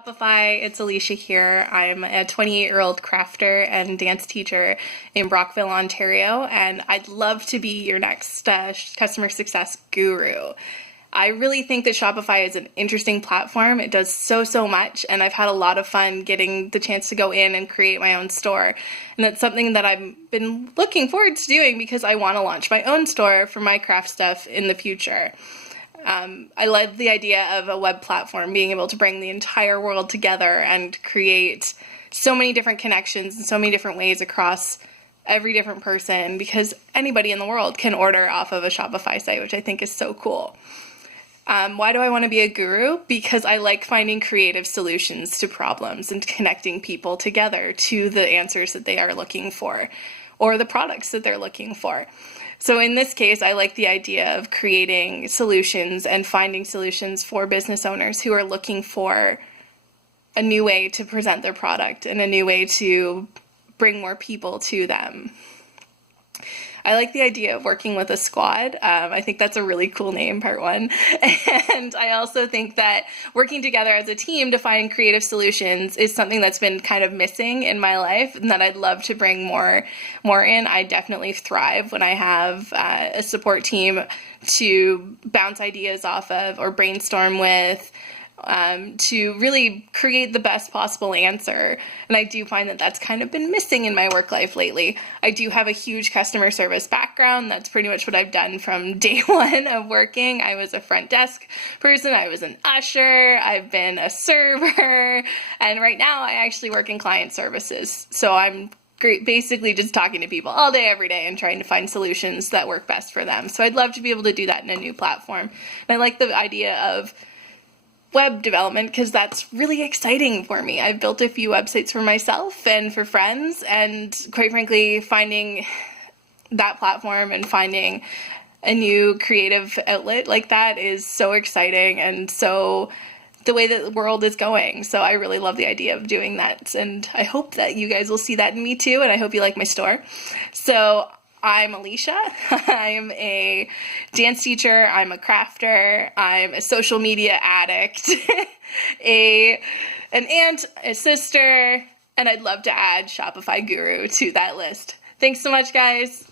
Shopify, it's Alicia here. I'm a 28-year-old crafter and dance teacher in Brockville, Ontario, and I'd love to be your next customer success guru. I really think that Shopify is an interesting platform. It does so much, and I've had a lot of fun getting the chance to go in and create my own store. And that's something that I've been looking forward to doing because I want to launch my own store for my craft stuff in the future. I love the idea of a web platform, being able to bring the entire world together and create so many different connections in so many different ways across every different person, because anybody in the world can order off of a Shopify site, which I think is so cool. Why do I want to be a guru? Because I like finding creative solutions to problems and connecting people together to the answers that they are looking for or the products that they're looking for. So in this case, I like the idea of creating solutions and finding solutions for business owners who are looking for a new way to present their product and a new way to bring more people to them. I like the idea of working with a squad. I think that's a really cool name, part one. And I also think that working together as a team to find creative solutions is something that's been kind of missing in my life and that I'd love to bring more in. I definitely thrive when I have a support team to bounce ideas off of or brainstorm with, to really create the best possible answer. And I do find that that's kind of been missing in my work life lately. I do have a huge customer service background. That's pretty much what I've done from day one of working. I was a front desk person. I was an usher. I've been a server. And right now I actually work in client services. So I'm basically just talking to people all day, every day, and trying to find solutions that work best for them. So I'd love to be able to do that in a new platform. And I like the idea of web development because that's really exciting for me. I've built a few websites for myself and for friends, and quite frankly, finding that platform and finding a new creative outlet like that is so exciting, and so the way that the world is going. So I really love the idea of doing that, and I hope that you guys will see that in me too, and I hope you like my store. So I'm Alicia. I'm a dance teacher. I'm a crafter. I'm a social media addict, an aunt, a sister, and I'd love to add Shopify Guru to that list. Thanks so much, guys.